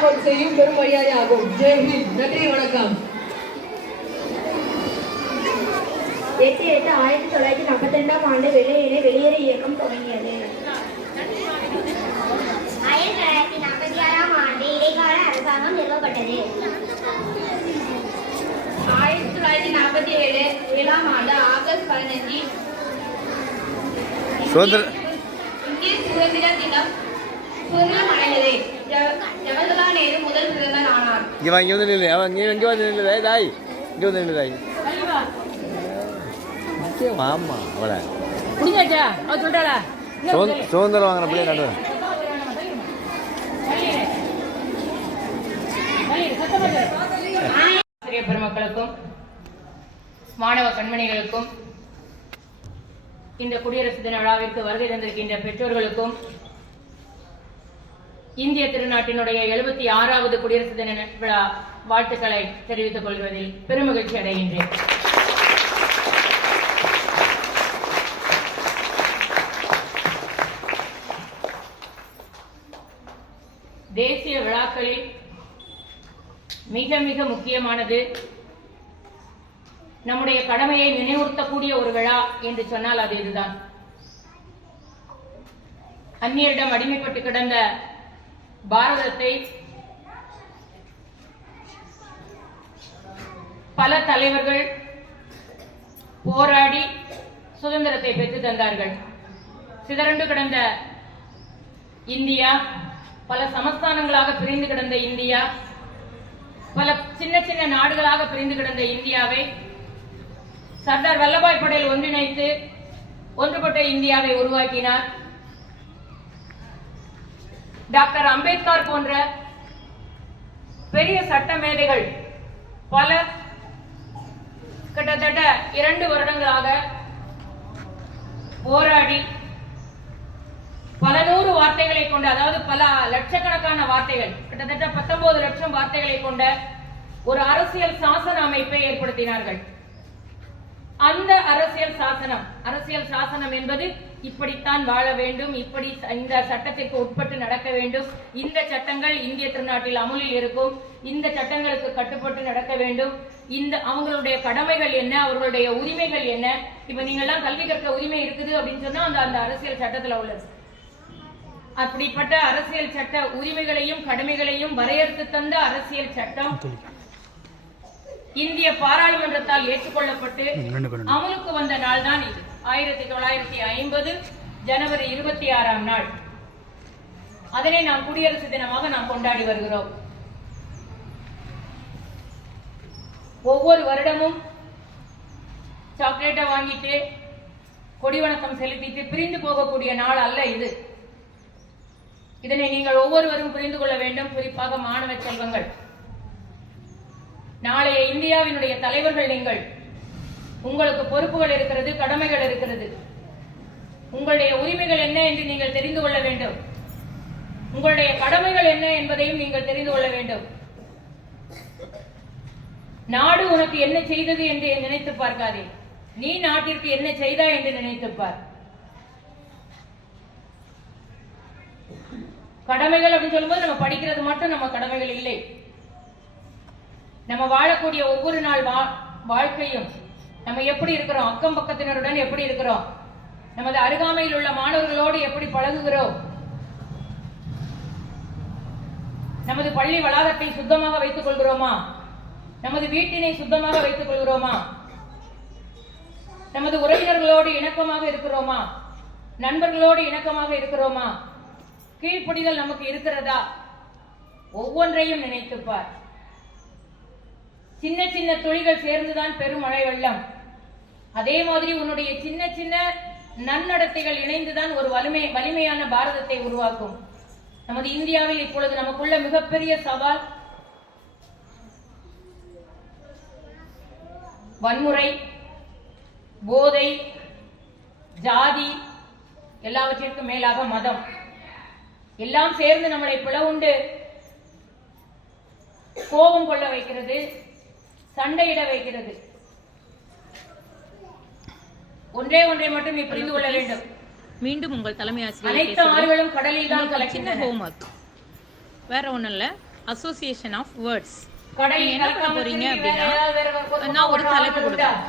நமக்கு செய்யும் பெரும் மரியாதை ஆகும். ஜெய்ஹிந்த். நன்றி, வணக்கம். 8/8/1942 ஆண்டு வெள்ளையனே வெளியேறு இயக்கம் துவங்கியது. 1946 ஆண்டு இடைக்கால அரசாங்கம் நிறுவப்பட்டது. 1947 7ஆம் ஆண்டு ஆகஸ்ட் 15 இந்திய சுதந்திர தினம் சுதந்திரம் அடைந்தது. ஜவஹர்லால் நேரு முதல் பிரதமர் ஆனார். சுதந்திரம் வாங்கின பிள்ளை நடு ஆசிரியர் பெருமக்களுக்கும் மாணவ கண்மணிகளுக்கும் இந்த குடியரசு தின விழாவிற்கு வருகை தந்திருக்கின்ற பெற்றோர்களுக்கும் இந்திய திருநாட்டினுடைய 76வது குடியரசு தின விழா வாழ்த்துக்களை தெரிவித்துக் கொள்வதில் பெருமகிழ்ச்சி அடைகின்றேன். தேசிய விழாக்களில் மிக மிக முக்கியமானது நம்முடைய கடமையை நினைவுறுத்தக்கூடிய ஒரு விழா என்று சொன்னால் அது இதுதான். அந்நியரிடம் அடிமைப்பட்டு கிடந்த பாரதத்தை பல தலைவர்கள் போராடி சுதந்திரத்தை பெற்று தந்தார்கள். சிதறண்டு கிடந்த இந்தியா, பல சமஸ்தானங்களாக பிரிந்து கிடந்த இந்தியா, பல சின்ன சின்ன நாடுகளாக பிரிந்து கிடந்த இந்தியாவை சர்தார் வல்லபாய் படேல் ஒன்றிணைத்து ஒன்றுபட்ட இந்தியாவை உருவாக்கினார். டாக்டர் அம்பேத்கர் போன்ற பெரிய சட்ட மேதைகள் பல கிட்டத்தட்ட 2 வருடங்களாக போராடி பல நூறு வார்த்தைகளை கொண்ட, அதாவது பல லட்சக்கணக்கான வார்த்தைகள், கிட்டத்தட்ட 19 லட்சம் வார்த்தைகளை கொண்ட ஒரு அரசியல் சாசன அமைப்பை ஏற்படுத்தினார்கள். அந்த அரசியல் சாசனம் என்பது இப்படித்தான் வாழ வேண்டும், இப்படி இந்த சட்டத்திற்கு உட்பட்டு நடக்க வேண்டும், இந்த சட்டங்கள் இந்திய திருநாட்டில் அமுலில் இருக்கும், இந்த சட்டங்களுக்கு கட்டுப்பட்டு நடக்க வேண்டும், இந்த அவங்களுடைய கடமைகள் என்ன, அவர்களுடைய உரிமைகள் என்ன. இப்ப நீங்க எல்லாம் கல்வி கற்க உரிமை இருக்குது அப்படின்னு சொன்னா அந்த அரசியல் சட்டத்துல உள்ளது. அப்படிப்பட்ட அரசியல் சட்ட உரிமைகளையும் கடமைகளையும் வரையறுத்து தந்த அரசியல் சட்டம் இந்திய பாராளுமன்றத்தால் ஏற்றுக்கொள்ளப்பட்டு அமலுக்கு வந்த நாள் தான் இது. 1950 ஜனவரி 26ஆம் நாள். அதனை நாம் குடியரசு தினமாக நாம் கொண்டாடி வருகிறோம். ஒவ்வொரு வருடமும் சாக்லேட்டை வாங்கிட்டு கொடிவணக்கம் செலுத்திட்டு பிரிந்து போகக்கூடிய நாள் அல்ல இது. இதனை நீங்கள் ஒவ்வொருவரும் புரிந்து கொள்ள வேண்டும். குறிப்பாக மாணவ செல்வங்கள், நாளைய இந்தியாவினுடைய தலைவர்கள் நீங்கள். உங்களுக்கு பொறுப்புகள் இருக்கிறது, கடமைகள் இருக்கிறது. உங்களுடைய உரிமைகள் என்ன என்று நீங்கள் தெரிந்து கொள்ள வேண்டும். உங்களுடைய கடமைகள் என்ன என்பதையும் நீங்கள் தெரிந்து கொள்ள வேண்டும். நாடு உனக்கு என்ன செய்தது என்று நினைத்து பார்க்காதே, நீ நாட்டிற்கு என்ன செய்தாய் என்று நினைத்துப்பார். கடமைகள் அப்படின்னு சொல்லும்போது நம்ம படிக்கிறது மட்டும் நம்ம கடமைகள் இல்லை. நம்ம வாழக்கூடிய ஒவ்வொரு நாள் வாழ்க்கையும் நம்ம எப்படி இருக்கிறோம், அக்கம் பக்கத்தினருடன் எப்படி இருக்கிறோம், நமது அருகாமையில் உள்ள மாணவர்களோடு எப்படி பழகுகிறோம், நமது பள்ளி வளாகத்தை சுத்தமாக வைத்துக் கொள்கிறோமா, நமது வீட்டினை சுத்தமாக வைத்துக் கொள்கிறோமா, நமது உறவினர்களோடு இணக்கமாக இருக்கிறோமா, நண்பர்களோடு இணக்கமாக இருக்கிறோமா, கீழ்ப்படிதல் நமக்கு இருக்கிறதா, ஒவ்வொன்றையும் நினைத்துப்பார். சின்ன சின்ன துளிகள் சேர்ந்துதான் பெரும் மழை வெள்ளம். அதே மாதிரி உன்னுடைய சின்ன சின்ன நன்னடத்தைகள் இணைந்துதான் ஒரு வலிமையான பாரதத்தை உருவாக்கும். நமது இந்தியாவில் இப்பொழுது நமக்குள்ள மிகப்பெரிய சவால் வன்முறை, போதை, ஜாதி, எல்லாவற்றிற்கும் மேலாக மதம் எல்லாம் சேர்ந்து நம்மளை பிளவுண்டு கோபம் கொள்ள வைக்கிறது, சண்டையிட வைக்கிறது. ஒன்றை மட்டும் நீ புரிந்து கொள்ள வேண்டும். மீண்டும் உங்கள் தலைமை ஆசிரியர் அனைத்து ஆறுகளும் கடலில் தான் கலக்கின்றன. ஹோம்வொர்க் வேற ஒண்ணும் இல்ல. Association of words. கடை என்ன பண்ண போறீங்க அப்படின்னா, நான் ஒரு தலைப்பு கொடுப்பேன்.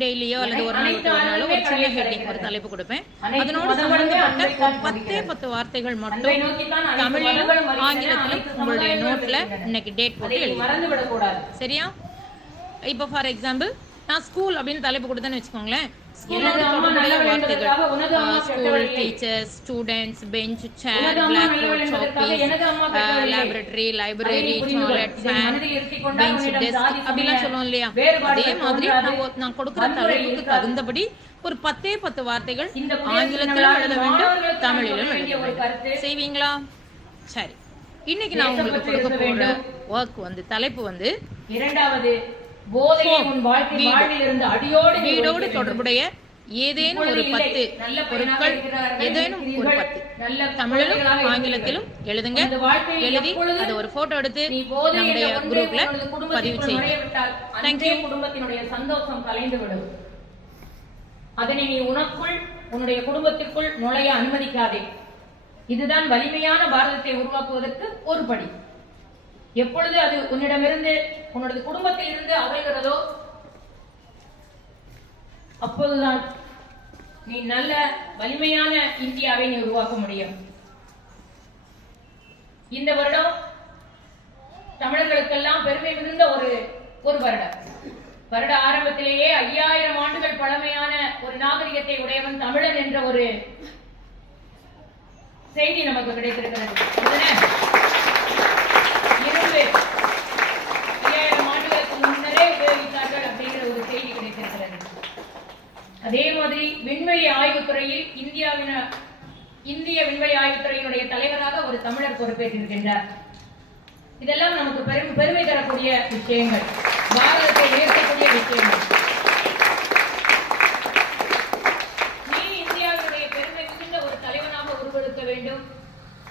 டெய்லியோ அல்லது ஒரு நாள் விட்டு ஒரு நாள் ஒரு சின்ன ஹெட்டிங் ஒரு தலைப்பு கொடுப்பேன். அதனோட சம்பந்தப்பட்ட 10 வார்த்தைகள் மட்டும் தமிழிலும் ஆங்கிலத்திலும் உங்களுடைய நோட்ல இன்னைக்கு டேட் போட்டு எழுதி. சரியா? இப்போ ஃபார் எக்ஸாம்பிள் நான் ஸ்கூல் அப்படின்னு தலைப்பு கொடுத்தேன்னு வச்சுக்கோங்களேன். ஸ்கூலோட தொடர்புடைய வார்த்தைகள் school, teachers, students, bench, chair, black board, chalk piece, laboratory, library, toilet, fan, bench, desk அப்படிலாம் சொல்லுவோம் இல்லையா? அதே மாதிரி நான் கொடுக்குற தலைப்புக்கு தகுந்தபடி ஒரு 10 வார்த்தைகள் ஆங்கிலத்திலும் எழுத வேண்டும், தமிழிலும் எழுத வேண்டும். செய்வீங்களா? சரி, இன்னைக்கு நான் உங்களுக்கு கொடுக்க போற ஒர்க் வந்து தலைப்பு வந்து இரண்டாவது வீடோடு தொடர்புடைய ஏதேனும் ஒரு 10 பொருட்கள், ஏதேனும் ஒரு 10 தமிழிலும் ஆங்கிலத்திலும் எழுதுங்க. எழுதி அது ஒரு போட்டோ எடுத்து நம்முடைய குரூப்ல பதிவு செய்யுங்க. தேங்க்யூ. குடும்பத்தினுடைய சந்தோஷம் கலைந்து விடும். அதனை நீ உனக்குள் உன்னுடைய குடும்பத்திற்குள் நுழைய அனுமதிக்காதே. இதுதான் வலிமையான பாரதத்தை உருவாக்குவதற்கு ஒரு படி. எப்பொழுது அது உன்னிடமிருந்து உன்னோட குடும்பத்தில் இருந்து அகல்கிறதோ அப்போதுதான் நீ நல்ல வலிமையான இந்தியாவை நீ உருவாக்க முடியும். இந்த வருடம் தமிழர்களுக்கெல்லாம் பெருமை மிகுந்த ஒரு வருட ஆரம்பத்திலேயே 5000 ஆண்டுகள் பழமையான ஒரு நாகரிகத்தை உடையவன் தமிழன் என்ற ஒரு செய்தி நமக்கு கிடைத்திருக்கிறது. 5000 ஆண்டுகளுக்கு முன்னரே உபயோகித்தார்கள் அப்படிங்கிற ஒரு செய்தி கிடைத்திருக்கிறது. அதே மாதிரி விண்வெளி ஆய்வுத்துறையில் இந்திய விண்வெளி ஆய்வுத்துறையினுடைய தலைவராக ஒரு தமிழர் பொறுப்பேற்றிருக்கின்றார். இதெல்லாம் நமக்கு பெருமை தரக்கூடிய விஷயங்கள், பாரதத்தை உயர்த்தக்கூடிய விஷயங்கள். நீ இந்தியாவுடைய பெருமை மிகுந்த ஒரு தலைவனாக உருவெடுக்க வேண்டும்,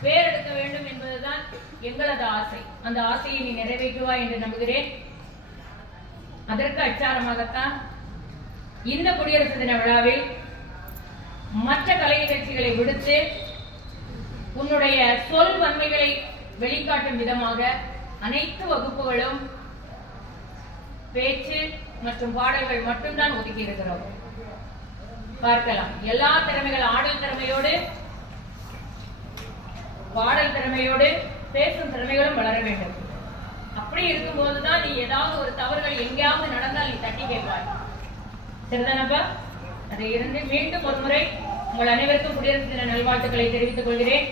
பேரெடுக்க வேண்டும் என்பதுதான் எங்களது ஆசை. அந்த ஆசையை நீ நிறைவேற்றுவாய் என்று நம்புகிறேன். அதற்கு அச்சாரமாகத்தான் இந்த குடியரசு தின விழாவில் மற்ற கலை நிகழ்ச்சிகளை விடுத்து உன்னுடைய சொல் வன்மைகளை வெளிக்காட்டும் விதமாக அனைத்து வகுப்புகளும் பேச்சு மற்றும் பாடல்கள் மட்டும்தான் ஒதுக்கி இருக்கிறோம். பார்க்கலாம், எல்லா திறமைகள், ஆடல் திறமையோடு பாடல் திறமையோடு பேசும் திறமைகளும் வளர வேண்டும். அப்படி இருக்கும் போதுதான் நீ ஏதாவது ஒரு தவறுகள் எங்கேயாவது நடந்தால் நீ தட்டி கேட்பாய். சரிதானப்பா? அதை இருந்து மீண்டும் ஒரு முறை உங்கள் அனைவருக்கும் குடியரசு தின நல்வாழ்த்துக்களை தெரிவித்துக் கொள்கிறேன்.